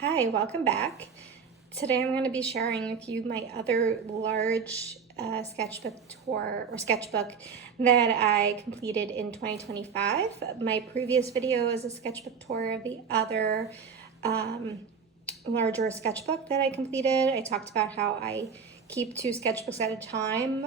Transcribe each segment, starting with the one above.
Hi, welcome back. Today I'm going to be sharing with you my other large sketchbook tour or sketchbook that I completed in 2025. My previous video is a sketchbook tour of the other larger sketchbook that I completed. I talked about how I keep 2 sketchbooks at a time.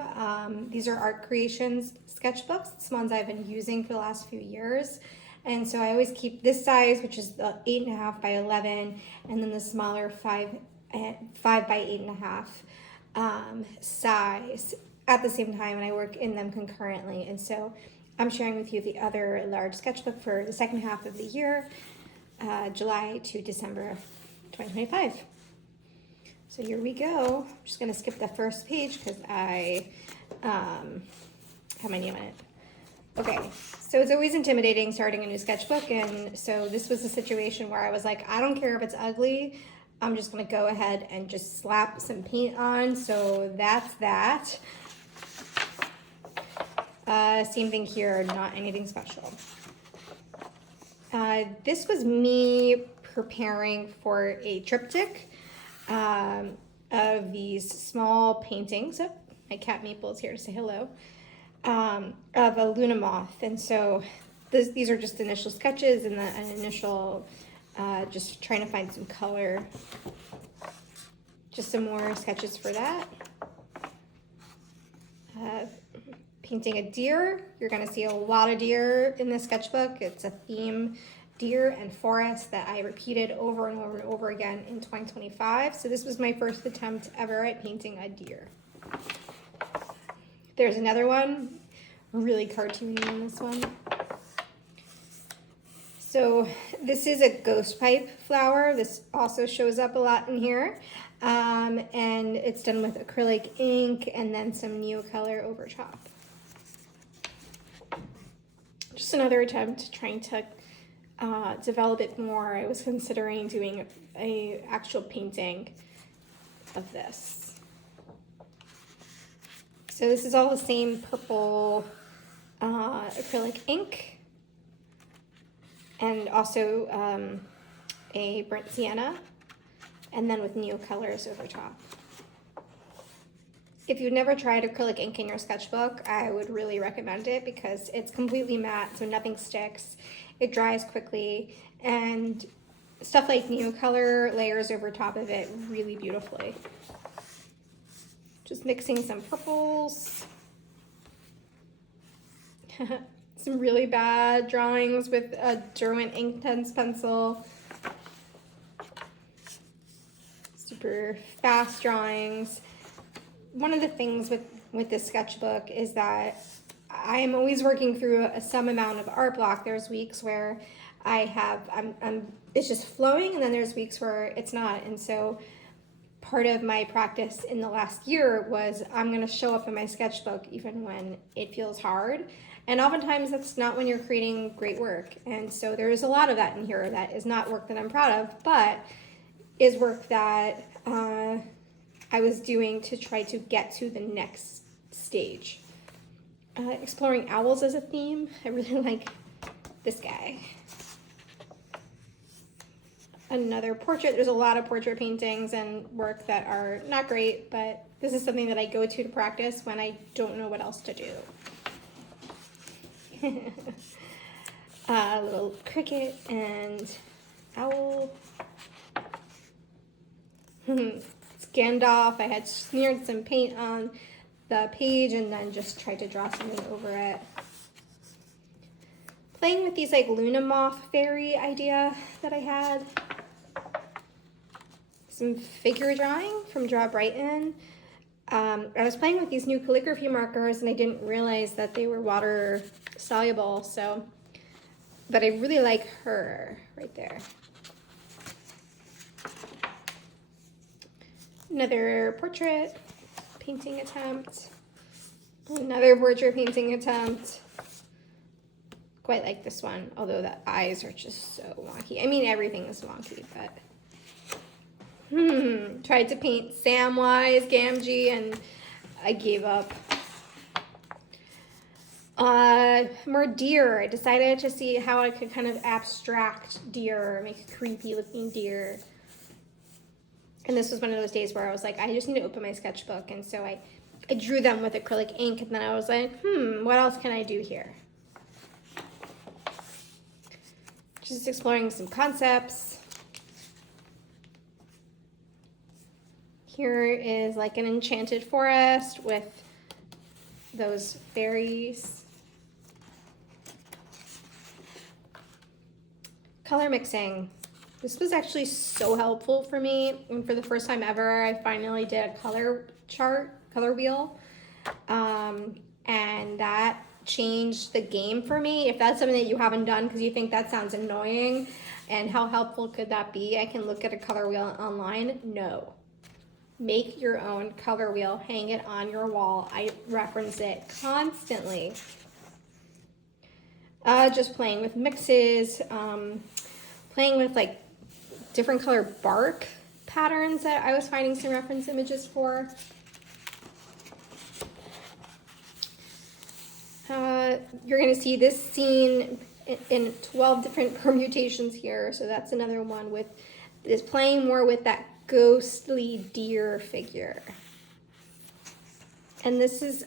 These are Art Creations sketchbooks. It's ones I've been using for the last few years. And so I always keep this size, which is the 8.5 by 11, and then the smaller 5 by 8.5 size at the same time, and I work in them concurrently. And so I'm sharing with you the other large sketchbook for the second half of the year, July to December of 2025. So here we go. I'm just going to skip the first page because I have my name on it. Okay, so it's always intimidating starting a new sketchbook, and so this was a situation where I was like, I don't care if it's ugly, I'm just gonna go ahead and just slap some paint on, so that's that. Same thing here, not anything special. This was me preparing for a triptych of these small paintings. Oh, my cat Maple is here to say hello. Of a Luna moth, and so these are just initial sketches and an initial just trying to find some color. Just some more sketches for that. Painting a deer. You're going to see a lot of deer in this sketchbook. It's a theme, deer and forest, that I repeated over and over and over again in 2025. So this was my first attempt ever at painting a deer. There's another one, really cartoony in this one. So this is a ghost pipe flower. This also shows up a lot in here. And it's done with acrylic ink and then some Neocolor over top. Just another attempt trying to develop it more. I was considering doing a actual painting of this. So this is all the same purple acrylic ink, and also a burnt sienna, and then with Neocolors over top. If you've never tried acrylic ink in your sketchbook, I would really recommend it because it's completely matte, so nothing sticks. It dries quickly, and stuff like Neocolor layers over top of it really beautifully. Just mixing some purples. Some really bad drawings with a Derwent Inktense pencil. Super fast drawings. One of the things with this sketchbook is that I am always working through some amount of art block. There's weeks where it's just flowing, and then there's weeks where it's not. And so part of my practice in the last year was I'm going to show up in my sketchbook even when it feels hard. And oftentimes that's not when you're creating great work. And so there is a lot of that in here that is not work that I'm proud of, but is work that I was doing to try to get to the next stage. Exploring owls as a theme. I really like this guy. Another portrait. There's a lot of portrait paintings and work that are not great, but this is something that I go to practice when I don't know what else to do. A little cricket and owl. Scanned off. I had smeared some paint on the page and then just tried to draw something over it. Playing with these like Luna moth fairy idea that I had. Some figure drawing from Draw Brighton. I was playing with these new calligraphy markers and I didn't realize that they were water soluble, but I really like her right there. Another portrait painting attempt. Another portrait painting attempt. Quite like this one, although the eyes are just so wonky. I mean, everything is wonky, but tried to paint Samwise Gamgee and I gave up. More deer. I decided to see how I could kind of abstract deer, make a creepy looking deer. And this was one of those days where I was like, I just need to open my sketchbook. And so I drew them with acrylic ink, and then I was like, what else can I do here? Just exploring some concepts. Here is like an enchanted forest with those fairies. Color mixing. This was actually so helpful for me. And for the first time ever, I finally did a color chart, color wheel. And that changed the game for me. If that's something that you haven't done because you think that sounds annoying and how helpful could that be? I can look at a color wheel online. No. Make your own color wheel, hang it on your wall. I reference it constantly. Just playing with mixes, playing with like different color bark patterns that I was finding some reference images for. You're gonna see this scene in 12 different permutations here. So that's another one with is playing more with that ghostly deer figure. And this is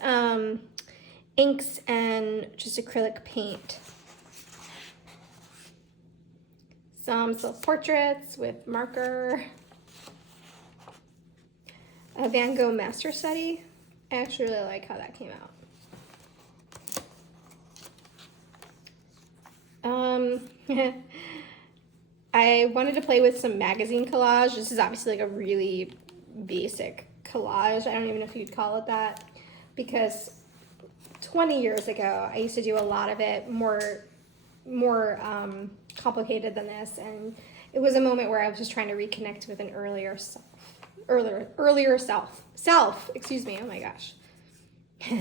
inks and just acrylic paint. Some self-portraits with marker. A Van Gogh master study. I actually really like how that came out. I wanted to play with some magazine collage. This is obviously like a really basic collage. I don't even know if you'd call it that, because 20 years ago, I used to do a lot of it more complicated than this, and it was a moment where I was just trying to reconnect with an earlier self, excuse me, oh my gosh.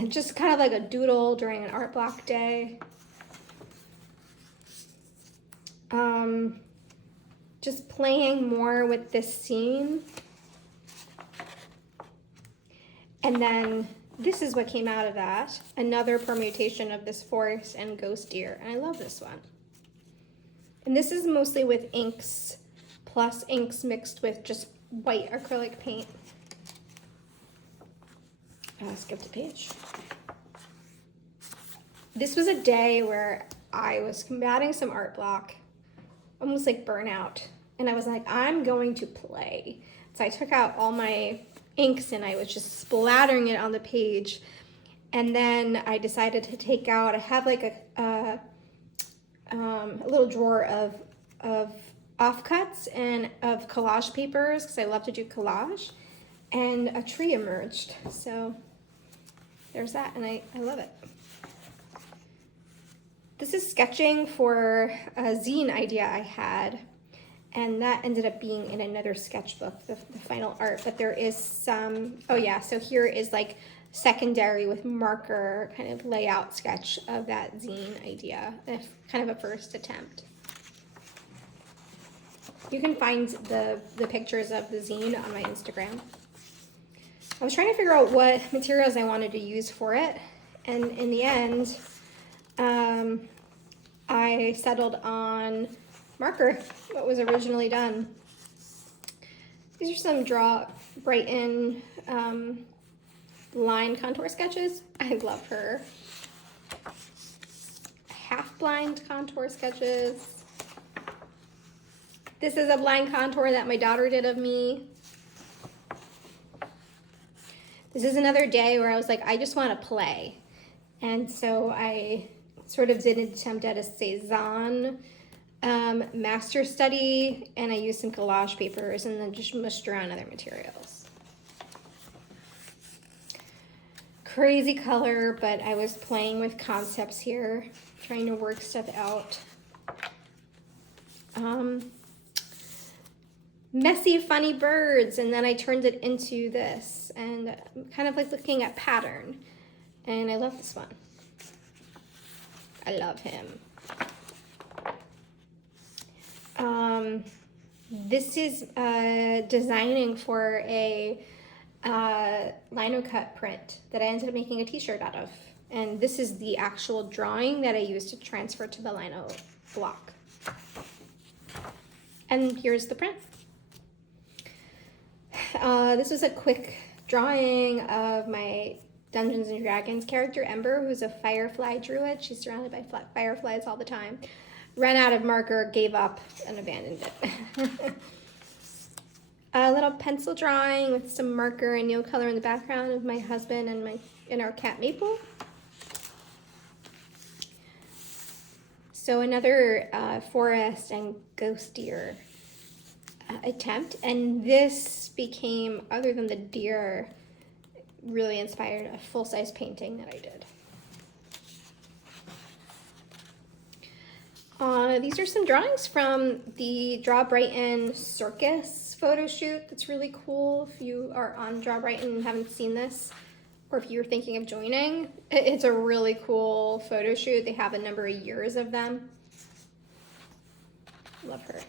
Just kind of like a doodle during an art block day. Just playing more with this scene. And then this is what came out of that. Another permutation of this forest and ghost deer. And I love this one. And this is mostly with inks, plus inks mixed with just white acrylic paint. I skipped a page. This was a day where I was combating some art block, almost like burnout. And I was like, I'm going to play. So I took out all my inks and I was just splattering it on the page. And then I decided to take out, I have like a little drawer of offcuts and of collage papers, because I love to do collage. And a tree emerged. So there's that, and I love it. This is sketching for a zine idea I had, and that ended up being in another sketchbook, the final art. But there is some, oh yeah, so here is like secondary with marker kind of layout sketch of that zine idea, kind of a first attempt. You can find the pictures of the zine on my Instagram. I was trying to figure out what materials I wanted to use for it, and in the end, I settled on marker, what was originally done. These are some Brighton line contour sketches. I love her. Half blind contour sketches. This is a blind contour that my daughter did of me. This is another day where I was like, I just want to play. And so I sort of did an attempt at a Cezanne master study, and I used some collage papers and then just mushed around other materials. Crazy color, but I was playing with concepts here, trying to work stuff out. Messy, funny birds, and then I turned it into this, and kind of like looking at pattern. And I love this one. I love him. This is designing for a lino cut print that I ended up making a t-shirt out of. And this is the actual drawing that I used to transfer to the lino block. And here's the print. This was a quick drawing of my Dungeons and Dragons character, Ember, who's a firefly druid. She's surrounded by fireflies all the time. Ran out of marker, gave up, and abandoned it. A little pencil drawing with some marker and Neil color in the background of my husband and our cat Maple. So another forest and ghost deer attempt, and this became, other than the deer, really inspired a full-size painting that I did. These are some drawings from the Draw Brighton Circus photo shoot. That's really cool. If you are on Draw Brighton and haven't seen this, or if you're thinking of joining, it's a really cool photo shoot. They have a number of years of them. Love her.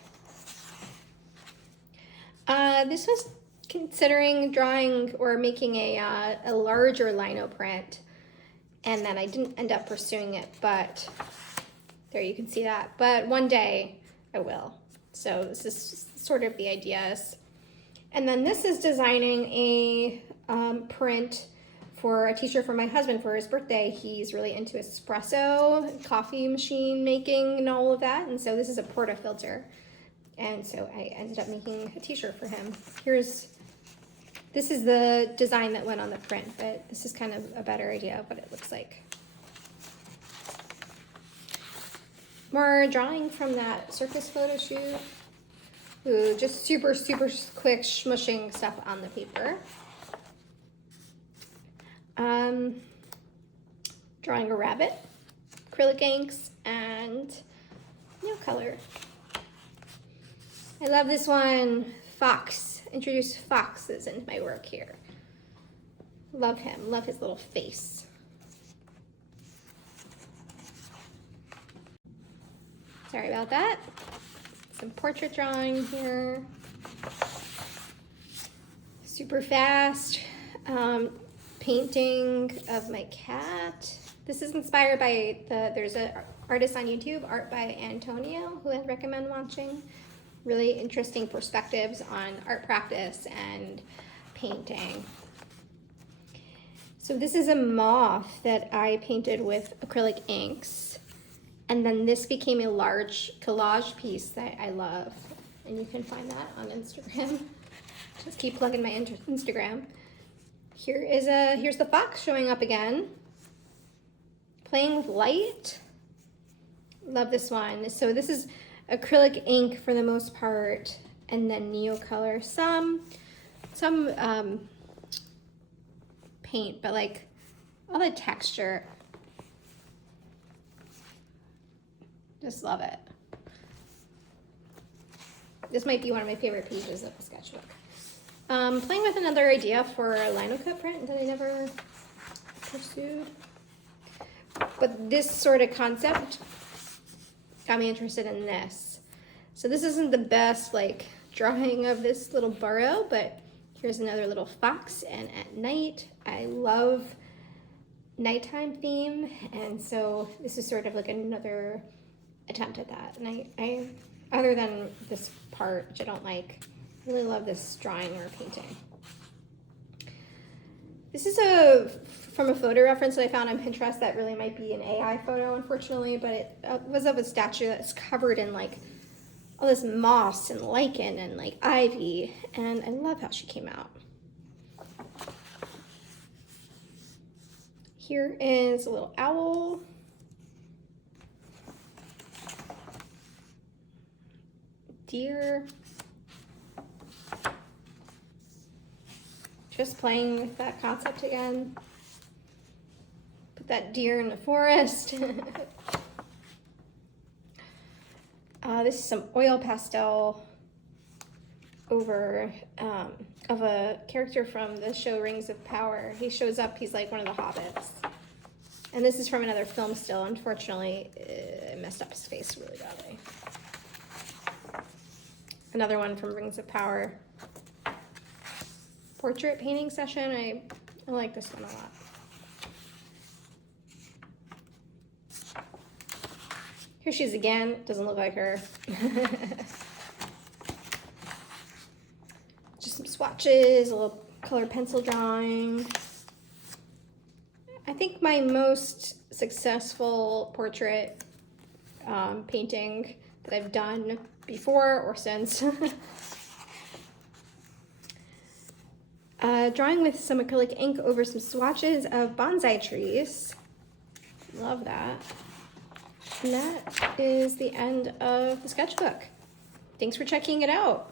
This was considering drawing or making a larger lino print, and then I didn't end up pursuing it, but there you can see that. But one day I will. So this is sort of the ideas. And then this is designing a print for a t-shirt for my husband for his birthday. He's really into espresso, coffee machine making and all of that. And so this is a portafilter. And so I ended up making a t-shirt for him. This is the design that went on the print, but this is kind of a better idea of what it looks like. More drawing from that circus photo shoot. Ooh, just super, super quick smushing stuff on the paper. Drawing a rabbit, acrylic inks, and nail color. I love this one, Fox. Introduce foxes into my work here. Love him, love his little face. Sorry about that. Some portrait drawing here. Super fast. Painting of my cat. This is inspired by there's an artist on YouTube, Art by Antonio, who I'd recommend watching. Really interesting perspectives on art practice and painting. So this is a moth that I painted with acrylic inks. And then this became a large collage piece that I love. And you can find that on Instagram. Just keep plugging my Instagram. Here's the fox showing up again. Playing with light. Love this one. So this is acrylic ink for the most part, and then neocolor. Some paint, but like all the texture. Just love it. This might be one of my favorite pages of the sketchbook. Playing with another idea for a lino cut print that I never pursued. But this sort of concept got me interested in this. So this isn't the best like drawing of this little burrow, but here's another little fox, and at night, I love nighttime theme, and so this is sort of like another attempt at that. And I other than this part, which I don't like, I really love this drawing or painting. This is from a photo reference that I found on Pinterest that really might be an AI photo, unfortunately, but it was of a statue that's covered in like all this moss and lichen and like ivy, and I love how she came out. Here is a little owl. Deer. Just playing with that concept again. Put that deer in the forest. This is some oil pastel over of a character from the show Rings of Power. He shows up, he's like one of the hobbits. And this is from another film still. Unfortunately, it messed up his face really badly. Another one from Rings of Power. Portrait painting session. I like this one a lot. Here she is again. Doesn't look like her. Just swatches, a little color pencil drawing. I think my most successful portrait painting that I've done before or since. Drawing with some acrylic ink over some swatches of bonsai trees. Love that. And that is the end of the sketchbook. Thanks for checking it out.